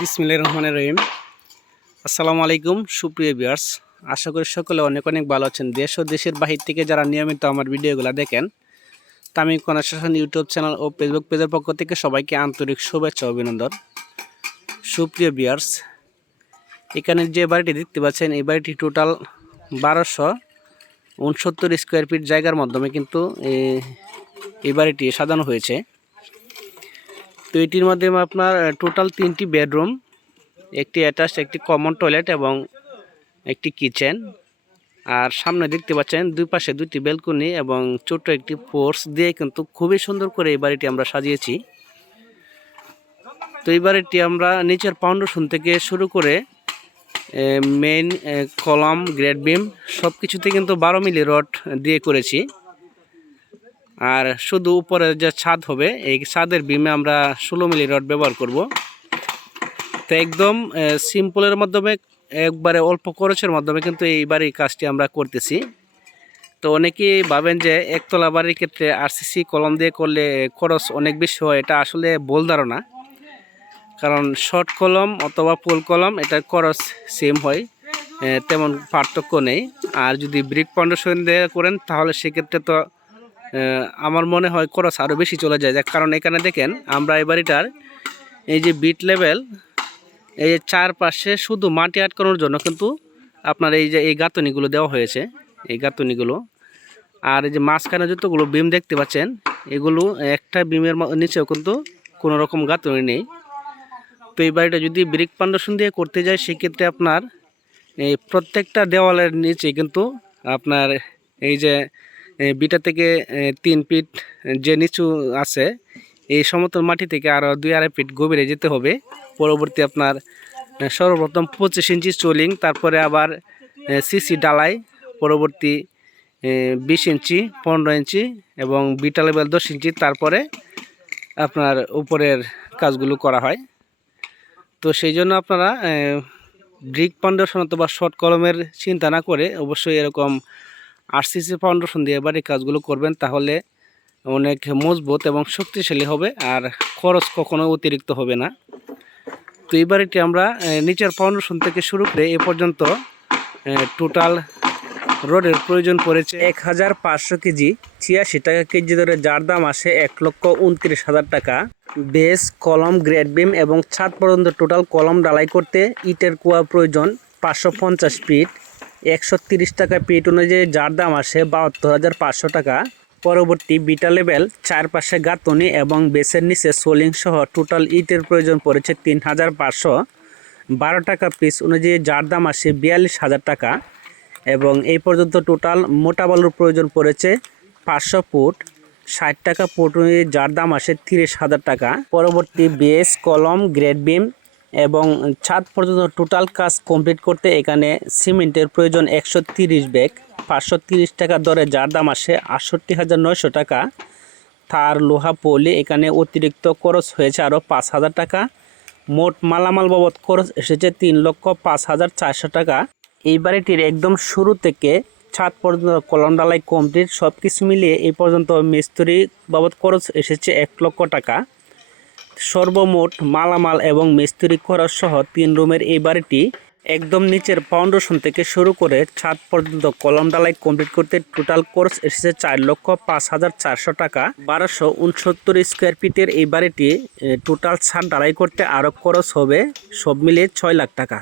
বিসমিল্লাহ রহমানের রহিম। আসসালামু আলাইকুম, সুপ্রিয় বিয়ার্স আশা করি সকলে অনেক অনেক ভালো আছেন। দেশ ও দেশের বাহির থেকে যারা নিয়মিত আমার ভিডিওগুলো দেখেন, তামিম কনস্ট্রাকশন ইউটিউব চ্যানেল ও ফেসবুক পেজের পক্ষ থেকে সবাইকে আন্তরিক শুভেচ্ছা অভিনন্দন। সুপ্রিয় বিয়ার্স এখানে যে বাড়িটি দেখতে পাচ্ছেন, এই বাড়িটি টোটাল বারোশো উনসত্তর স্কোয়ার ফিট জায়গার মাধ্যমে কিন্তু এই বাড়িটি সাজানো হয়েছে। তো এটির মাধ্যমে আপনার টোটাল তিনটি বেডরুম একটি অ্যাটাচ একটি কমন টয়লেট এবং একটি কিচেন আর সামনে দেখতে পাচ্ছেন, দুই পাশে দুটি বেলকনি এবং ছোট্ট একটি পোর্স দিয়ে কিন্তু খুবই সুন্দর করে এই বাড়িটি আমরা সাজিয়েছি। তো এই বাড়িটি আমরা নিচের ফাউন্ডেশন থেকে শুরু করে মেইন কলাম গ্রেড বিম সব কিছুতে কিন্তু বারো মিলি রড দিয়ে করেছি। আর শুধু উপরে যে ছাদ হবে, এই ছাদের বিমে আমরা ষোলো মিলি রড ব্যবহার করব। তো একদম সিম্পলের মাধ্যমে, একবারে অল্প খরচের মাধ্যমে কিন্তু এই বাড়ির কাজটি আমরা করতেছি। তো অনেকেই ভাবেন যে একতলা বাড়ির ক্ষেত্রে আরসিসি কলম দিয়ে করলে খরচ অনেক বেশি হয়, এটা আসলে ভুল ধারণা। কারণ শর্ট কলম অথবা পোল কলম, এটার খরচ সেম হয় তেমন পার্থক্য নেই। আর যদি ব্রিক ফাউন্ডেশন দিয়ে করেন, তাহলে সেক্ষেত্রে তো আমার মনে হয় খরচ আরও বেশি চলে যায়। যার কারণ এখানে দেখেন, আমরা এই বাড়িটার এই যে বিট লেভেল এই চারপাশে শুধু মাটি আটকানোর জন্য কিন্তু আপনার এই যে, এই গাঁথনিগুলো দেওয়া হয়েছে। এই গাঁথনিগুলো। আর এই যে মাঝখানে যতগুলো বিম দেখতে পাচ্ছেন, এগুলো একটা বিমের নিচেও কিন্তু কোনো রকম গাঁথনি নেই। তো এই বাড়িটা যদি ব্রিক ফাউন্ডেশন দিয়ে করতে যায়, সেক্ষেত্রে আপনার এই প্রত্যেকটা দেওয়ালের নিচে কিন্তু আপনার এই যে বিটা থেকে তিন ফিট যে নিচু আছে, এই সমতল মাটি থেকে আরও দুই আড়াই ফিট গভীরে যেতে হবে। পরবর্তী আপনার সর্বপ্রথম পঁচিশ ইঞ্চি চোলিং, তারপরে আবার সিসি ডালাই, পরবর্তী বিশ ইঞ্চি, পনেরো ইঞ্চি এবং বিটা লেভেল দশ ইঞ্চি, তারপরে আপনার উপরের কাজগুলো করা হয়। তো সেই জন্য আপনারা ব্রিক ফাউন্ডেশন অথবা শর্ট কলমের চিন্তা না করে অবশ্যই এরকম আরসিসি ফাউন্ডেশন দিয়ে বাড়ির কাজগুলো করবেন, তাহলে অনেক মজবুত এবং শক্তিশালী হবে আর খরচ কখনো অতিরিক্ত হবে না। তো এই বাড়িটি আমরা নিচের ফাউন্ডেশন থেকে শুরু করে এ পর্যন্ত টোটাল রোডের প্রয়োজন পড়েছে এক হাজার পাঁচশো কেজি, ছিয়াশি টাকা কেজি ধরে যার দাম আসে এক লক্ষ উনত্রিশ হাজার টাকা। বেস, কলম, গ্রেড বিম এবং ছাদ পর্যন্ত টোটাল কলম ডালাই করতে ইটের কুয়া প্রয়োজন পাঁচশো পঞ্চাশ ফিট। একশো তিরিশ টাকা পিট অনুযায়ী যার দাম আসে বাহাত্তর হাজার পাঁচশো টাকা। পরবর্তী বিটা লেভেল, চারপাশে গাঁথনি এবং বেসের নিচে সোলিং সহ টোটাল ইটের প্রয়োজন পড়েছে তিন হাজার পাঁচশো। বারো টাকা পিস অনুযায়ী যার দাম আসে বিয়াল্লিশ হাজার টাকা এবং এই পর্যন্ত টোটাল মোটা বালুর প্রয়োজন পড়েছে পাঁচশো ফুট। ষাট টাকা ফুট অনুযায়ী যার দাম আসে তিরিশ হাজার টাকা। পরবর্তী বেস, কলম, গ্রেড বিম এবং ছাদ পর্যন্ত টোটাল কাজ কমপ্লিট করতে এখানে সিমেন্টের প্রয়োজন একশো তিরিশ ব্যাগ, পাঁচশো তিরিশ টাকা দরে যার দাম আসে আটষট্টি হাজার নয়শো টাকা। তার লোহা পলি এখানে অতিরিক্ত খরচ হয়েছে আরও পাঁচ হাজার টাকা। মোট মালামাল বাবদ খরচ এসেছে তিন লক্ষ পাঁচ হাজার চারশো টাকা। এই বাড়িটির একদম শুরু থেকে ছাদ পর্যন্ত কলম ডালাই কমপ্লিট সব কিছু মিলিয়ে এই পর্যন্ত মিস্ত্রি বাবদ খরচ এসেছে এক লক্ষ টাকা। সর্বমোট মালামাল এবং মিস্ত্রি খরচ সহ তিন রুমের এই বাড়িটি একদম নিচের ফাউন্ডেশন থেকে শুরু করে ছাদ পর্যন্ত কলম ডালাই কমপ্লিট করতে টোটাল কোর্স এসেছে চার লক্ষ পাঁচ হাজার চারশো টাকা। বারোশো উনসত্তর স্কোয়ার ফিটের এই বাড়িটি টোটাল ছাদ ডালাই করতে আরও খরচ হবে সব মিলিয়ে ছয় লাখ টাকা।